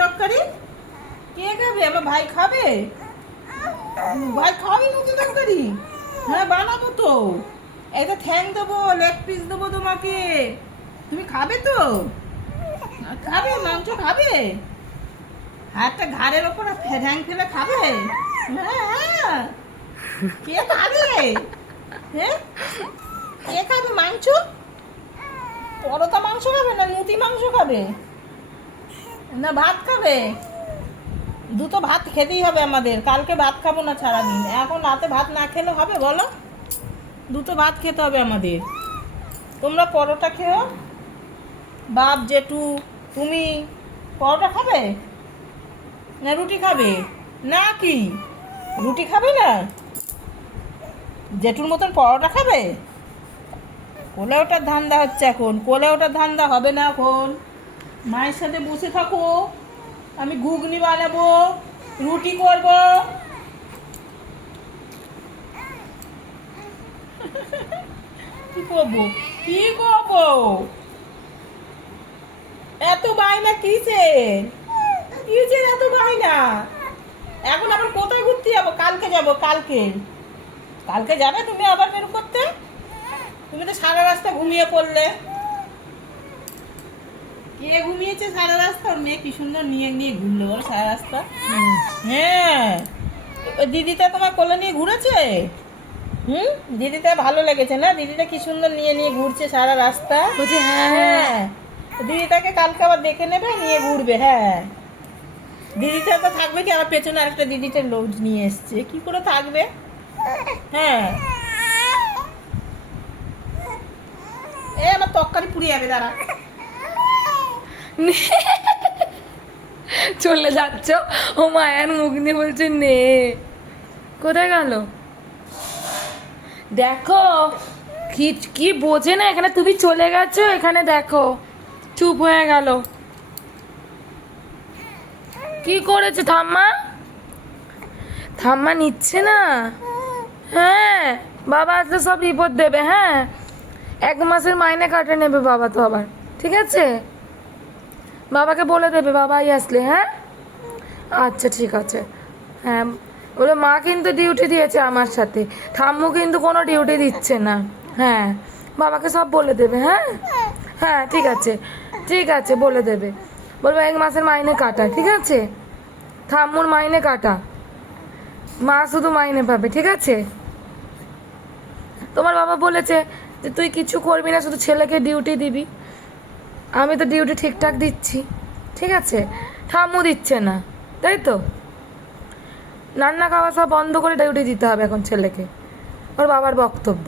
তরকারি? কে খাবে? আমার ভাই খাবে? ভাই খাবি লুচি তরকারি? হ্যাঁ বানাবো তো। একটা ঠ্যাং দেবো, লেগ পিস দেবো তোমাকে। তুমি খাবে তো? খাবে? মাংস খাবে? হাতটা ঘাড়ের ওপর ঠ্যাং ফেলে খাবে? হ্যাঁ হ্যাঁ। কে খাবে? হ্যাঁ কে খাবে মাংস? পরোটা মাংস খাবে না লুচি মাংস খাবে না ভাত খাবে? দুটো ভাত খেতেই হবে আমাদের। কালকে ভাত খাবো না সারাদিন। এখন রাতে ভাত না খেলে হবে বলো? দুটো ভাত খেতে হবে আমাদের। তোমরা পরোটা খেও। বাপ জেঠু তুমি পরোটা খাবে না রুটি খাবে? না কি রুটি খাবে না? জেঠুর মতন পরোটা খাবে? কোলে ওঠার ধান্দা হচ্ছে এখন। কোলে ওঠার ধান্দা হবে না এখন। মায়ের সাথে বসে থাকো। আমি ঘুগনি বানাবো, রুটি করব। কি করবো? কি করবো? এত বায়না কিসের? কিসের এত বায়না? এখন আবার কোথায় ঘুরতে যাবো? কালকে যাবো। কালকে কালকে যাবে তুমি আবার বের করতে? তুমি তো সারা রাস্তা ঘুমিয়ে পড়লে। কে ঘুমিয়েছে সারা রাস্তা? ওর মেয়ে কি সুন্দর নিয়ে নিয়ে ঘুরলো বলো সারা রাস্তা। হ্যাঁ ওই দিদিটা তোমার কোলে নিয়ে ঘুরেছে। দিদিটা ভালো লেগেছে না? দিদিটা কি সুন্দর নিয়ে নিয়ে ঘুরছে সারা রাস্তা। বলছে হ্যাঁ। দিদিটাকে কালকে আবার দেখে নেবে, নিয়ে ঘুরবে। হ্যাঁ দিদিটা তো থাকবে কি? আমার পেছনে আরেকটা দিদিটার লোক নিয়ে এসছে, কি করে থাকবে? হ্যাঁ এ আমার তরকারি পুড়ে যাবে, দাঁড়া। চলে যাচ্ছ? ও মায়ার মুখ নিয়ে বলছে নে। কোথায় গেল দেখো? কি কি বোঝে না এখানে। তুমি চলে গেছো, এখানে দেখো চুপ হয়ে গেল। কি করেছে ঠাম্মা? ঠাম্মা নিচ্ছে না। হ্যাঁ বাবা আসলে সব রিপোর্ট দেবে। হ্যাঁ 1 মাসের মাইনে কাটে নেবে বাবা তো আবার। ঠিক আছে বাবাকে বলে দেবে বাবাই আসলে। হ্যাঁ আচ্ছা ঠিক আছে। হ্যাঁ বলে মা কিন্তু ডিউটি দিয়েছে আমার সাথে, ঠাম্মু কিন্তু কোনো ডিউটি দিচ্ছে না। হ্যাঁ বাবাকে সব বলে দেবে। হ্যাঁ হ্যাঁ ঠিক আছে ঠিক আছে বলে দেবে। বলবো 1 মাসের মাইনে কাটা। ঠিক আছে ঠাম্মুর মাইনে কাটা, মা শুধু মাইনে পাবে। ঠিক আছে তোমার বাবা বলেছে যে তুই কিছু করবি না, শুধু ছেলেকে ডিউটি দিবি। আমি তো ডিউটি ঠিকঠাক দিচ্ছি। ঠিক আছে ঠাম্মু দিচ্ছে না, তাই তো? রান্না খাওয়া সব বন্ধ করে ডিউটি দিতে হবে এখন ছেলেকে, ওর বাবার বক্তব্য।